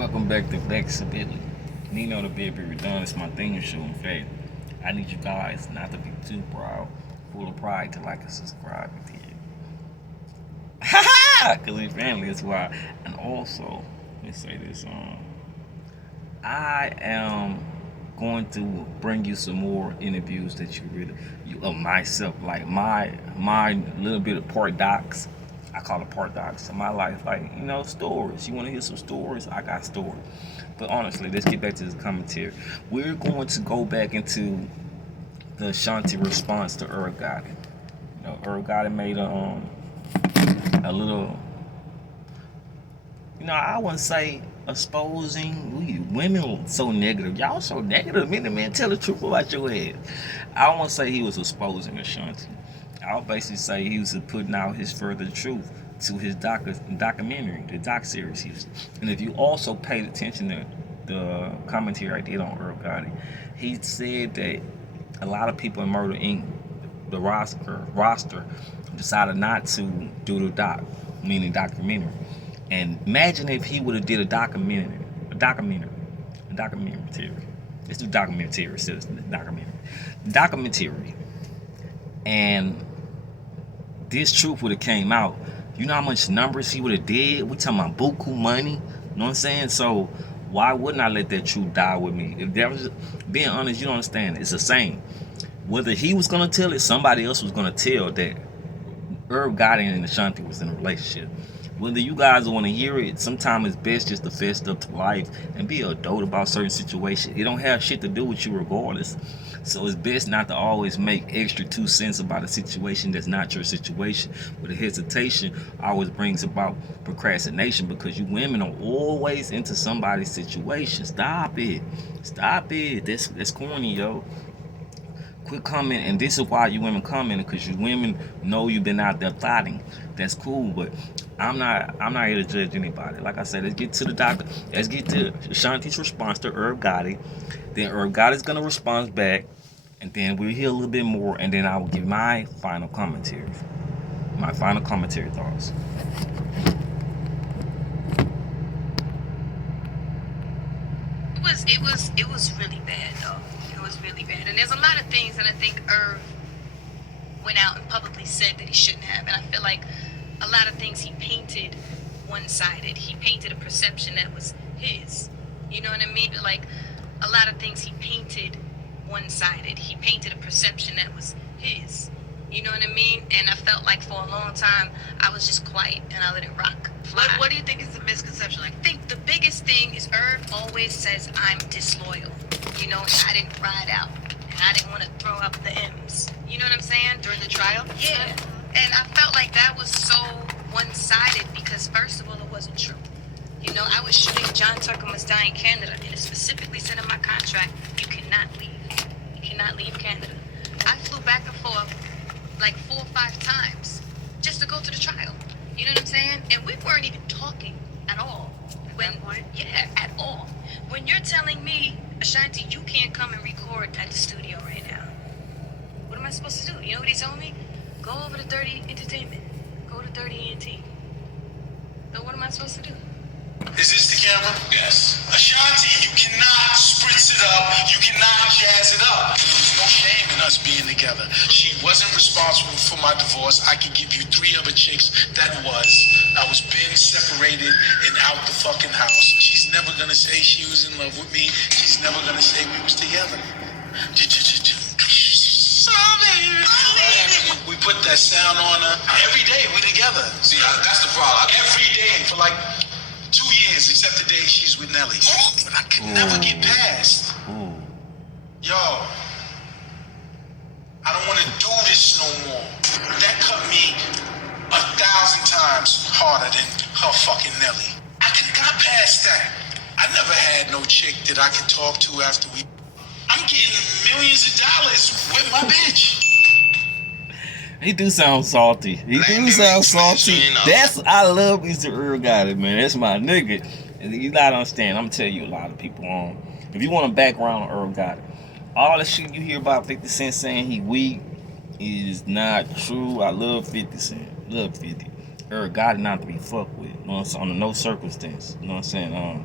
Welcome back to Flexibility. Nino the Baby Redone is my theme show. In fact, I need you guys not to be too proud, full of pride to like and subscribe if you. Ha ha! Because we family is why. And also, let me say this. I am going to bring you some more interviews that you of myself, like my little bit of part docs. I call it part docs in my life, like stories. You want to hear some stories? I got stories. But honestly, let's get back to this commentary. We're going to go back into the Ashanti response to Irv Gotti. Irv Gotti made a little, I wouldn't say exposing. Women so negative. Y'all so negative. Men tell the truth about your head. I don't want to say he was exposing Ashanti. I'll basically say he was putting out his further truth to his documentary, the doc series. And if you also paid attention to the commentary I did on Irv Gotti, he said that a lot of people in Murder Inc., the roster decided not to do the documentary. And imagine if he would have did a documentary. Let's do documentary instead of documentary. And this truth would have came out. You know how much numbers he would have did? We talking about buku money. You know what I'm saying? So why wouldn't I let that truth die with me? If that was being honest, you don't understand. It's the same. Whether he was gonna tell it, somebody else was gonna tell that Irv Gotti and Ashanti was in a relationship. Whether you guys want to hear it, sometimes it's best just to fess up to life and be an adult about certain situations. It don't have shit to do with you regardless. So it's best not to always make extra 2 cents about a situation that's not your situation. But the hesitation always brings about procrastination because you women are always into somebody's situation. Stop it. That's corny, yo. Quit commenting, and this is why you women commenting, because you women know you've been out there plotting. That's cool, but I'm not here to judge anybody. Like I said, let's get to the doctor. Let's get to Ashanti's response to Irv Gotti. Then Irv Gotti's gonna respond back, and then we'll hear a little bit more, and then I will give my final commentary thoughts. It was really bad though. It was really bad, and there's a lot of things that I think Irv went out and publicly said that he shouldn't have, and I feel like a lot of things he painted one-sided. He painted a perception that was his. You know what I mean? Like a lot of things he painted one-sided. He painted a perception that was his. You know what I mean? And I felt like for a long time I was just quiet and I let it rock. What do you think is the misconception? I think the biggest thing is Irv always says I'm disloyal. And I didn't ride out. And I didn't want to throw up the M's. You know what I'm saying? During the trial? Yeah. And I felt like that was so one-sided because first of all, it wasn't true. I was shooting John Tucker Must Die in Canada, and it specifically said in my contract, you cannot leave. You cannot leave Canada. I flew back and forth like 4 or 5 times just to go to the trial. You know what I'm saying? And we weren't even talking at all. Yeah, at all. When you're telling me, Ashanti, you can't come and record at the studio right now. What am I supposed to do? You know what he told me? Go over to 30 Entertainment. Go to 30 ENT. So what am I supposed to do? Is this the camera? Yes. Ashanti, you cannot spritz it up. You cannot jazz it up. There's no shame in us being together. She wasn't responsible for my divorce. I can give you 3 other chicks that was. I was being separated and out the fucking house. She's never gonna say she was in love with me. She's never gonna say we was together. We put that sound on her. Every day we together. See, that's the problem. Every day for like 2 years, except the day she's with Nelly. But I can never get past. Yo, I don't want to do this no more. That cut me 1,000 times harder than her fucking Nelly. I could have got past that. I never had no chick that I could talk to after we. I'm getting millions of dollars with my bitch. He do sound salty. I love Mr. Irv Gotti, man. That's my nigga. And you gotta understand, I'm telling you a lot of people if you want a background on Irv Gotti, all the shit you hear about 50 Cent saying he weak is not true. I love 50 Cent. Love 50. Irv Gotti not to be fucked with. You know what I'm saying? Under no circumstance. You know what I'm saying?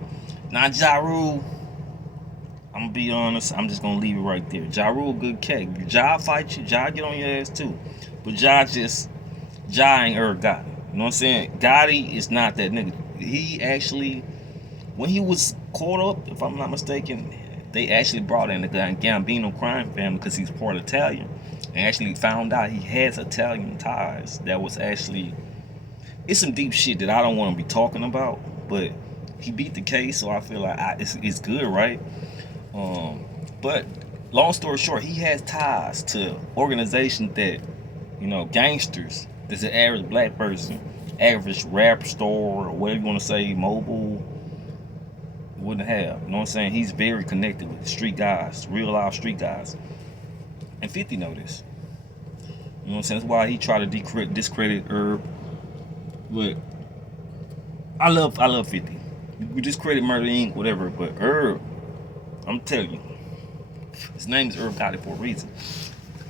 Now Ja Rule, I'm gonna be honest, I'm just gonna leave it right there. Ja Rule, good cat. Ja fight you, Ja get on your ass too. But Ja ain't Irv Gotti. You know what I'm saying? Gotti is not that nigga. He actually, when he was caught up, if I'm not mistaken, they actually brought in the Gambino crime family because he's part Italian. And actually found out he has Italian ties. That was actually, it's some deep shit that I don't want to be talking about. But he beat the case, so I feel like it's good, right? But long story short, he has ties to organizations that, you know, gangsters. That's an average black person, average rap store or whatever you want to say, mobile wouldn't have. You know what I'm saying? He's very connected with street guys, real live street guys. And 50 know this. You know what I'm saying? That's why he tried to discredit Irv. But I love 50. We discredit Murder Inc., whatever, but Irv, I'm telling you, his name is Irv Gotti for a reason.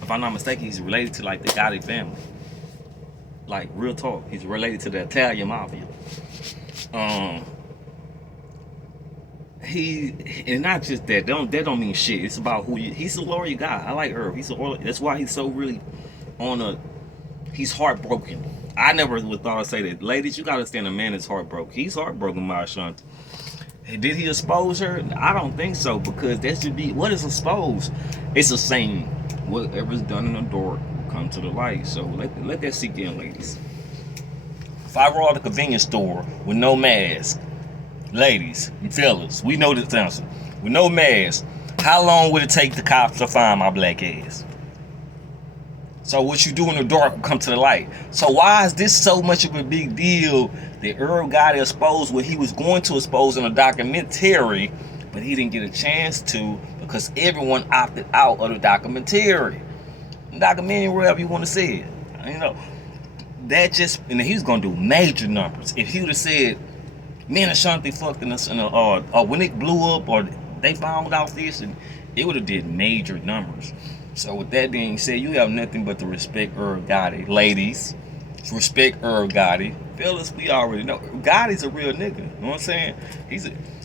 If I'm not mistaken, he's related to like the Gotti family. Like real talk, he's related to the Italian mafia. And not just that. That don't mean shit. It's about who he's a loyal guy. I like Irv. That's why he's so really he's heartbroken. I never would thought I'd say that. Ladies, you gotta understand a man is heartbroken. He's heartbroken by Ashanti. Did he expose her? I don't think so, because that should be, what is exposed? It's a saying, whatever's done in the dark will come to the light. So let that sink in, ladies. If I roll out the convenience store with no mask, ladies, fellas, we know this answer. With no mask, how long would it take the cops to find my black ass? So what you do in the dark will come to the light. So why is this so much of a big deal that Irv got exposed what he was going to expose in a documentary, but he didn't get a chance to because everyone opted out of the documentary. Documentary, wherever you want to say it. You know, that just, and he was going to do major numbers. If he would have said, me and Ashanti fucked in us, or when it blew up, or they found out this, and it would have did major numbers. So with that being said, you have nothing but to respect Irv Gotti. Ladies, respect Irv Gotti. Fellas, we already know. Gotti's a real nigga. You know what I'm saying?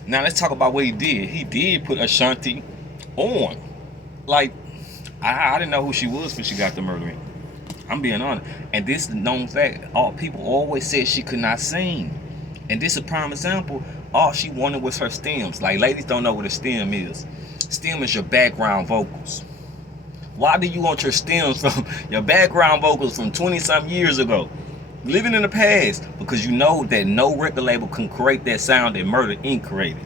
Now let's talk about what he did. He did put Ashanti on. Like, I didn't know who she was when she got the murdering. I'm being honest. And this is a known fact. All people always said she could not sing. And this is a prime example. All she wanted was her stems. Like, ladies don't know what a stem is. Stem is your background vocals. Why do you want your stems from your background vocals from 20-something years ago? Living in the past, because you know that no record label can create that sound that Murder Inc. created.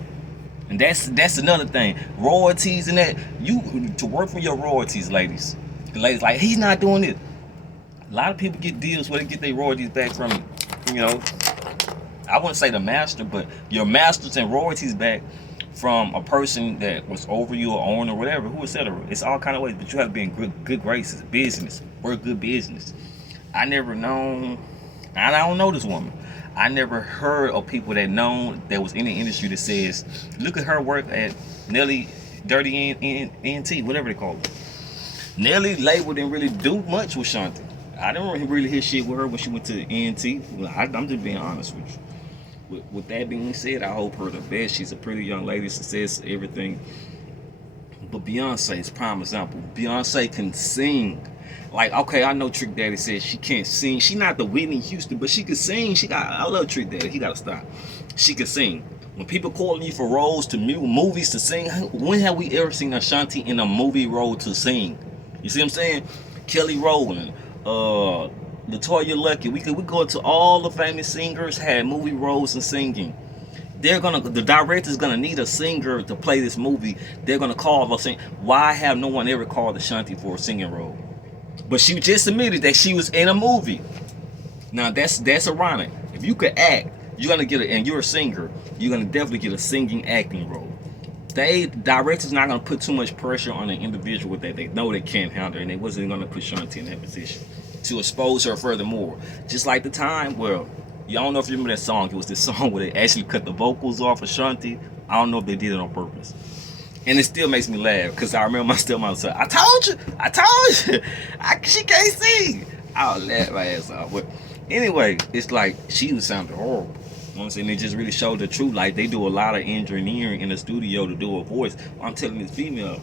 And that's another thing. Royalties and that, you to work for your royalties, ladies. The ladies like, he's not doing it. A lot of people get deals where they get their royalties back from, you know, I wouldn't say the master, but your masters and royalties back from a person that was over you or owner or whatever, who, etc. It's all kind of ways, but you have to be in good graces, business, work good business. I never known, and I don't know this woman. I never heard of people that known there was in the industry that says, look at her work at Nelly Dirty NT, whatever they call it. Nelly label didn't really do much with Shanti. I didn't really hear shit with her when she went to NT. I'm just being honest with you. With that being said, I hope her the best. She's a pretty young lady, success, everything. But Beyonce is prime example. Beyonce can sing. Like, okay, I know Trick Daddy said she can't sing. She not the Whitney Houston, but she can sing. I love Trick Daddy. He gotta stop. She can sing. When people calling you for roles to movies to sing, when have we ever seen Ashanti in a movie role to sing? You see what I'm saying? Kelly Rowland, Latoya Lucky. We go into all the famous singers had movie roles and singing. The director's gonna need a singer to play this movie. They're gonna call her sing. Why have no one ever called Ashanti for a singing role? But she just admitted that she was in a movie. Now that's ironic. If you could act, you're gonna get and you're a singer, you're gonna definitely get a singing acting role. Directors not gonna put too much pressure on an individual that they know they can't handle, and they wasn't gonna put Shanti in that position to expose her furthermore. Just like the time where, y'all don't know if you remember that song, it was this song where they actually cut the vocals off of Shanti. I don't know if they did it on purpose. And it still makes me laugh, because I remember my stepmom said, I told you, she can't sing. I'll laugh my ass off. But anyway, it's like, she was sounding horrible. know what I'm saying? They just really showed the truth. Like, they do a lot of engineering in the studio to do a voice. I'm telling this female,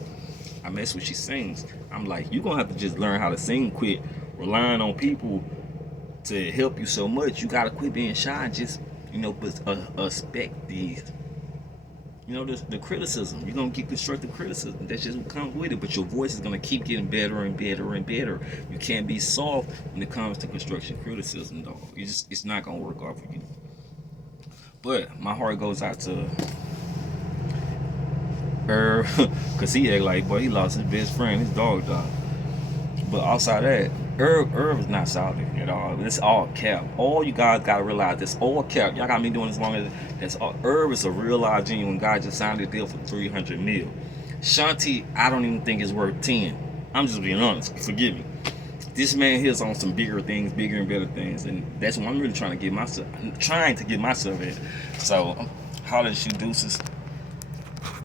I mess with she sings. I'm like, you're gonna have to just learn how to sing, quit relying on people to help you so much. You gotta quit being shy and just, expect these, the criticism. You're gonna get constructive criticism. That's just what comes with it. But your voice is gonna keep getting better and better and better. You can't be soft when it comes to construction criticism, though. It's not gonna work out for you. But my heart goes out to Irv, cause he act like, boy, he lost his best friend, his dog died. But outside that, Irv is not solid at all. It's all cap. All you guys gotta realize this all cap. Y'all got me doing this long as that's all. Irv is a real live genuine guy. Just signed a deal for 300 mil. Ashanti, I don't even think it's worth 10. I'm just being honest. Forgive me. This man here's on some bigger things, bigger and better things, and that's what I'm really trying to get myself at. So, holler at you deuces.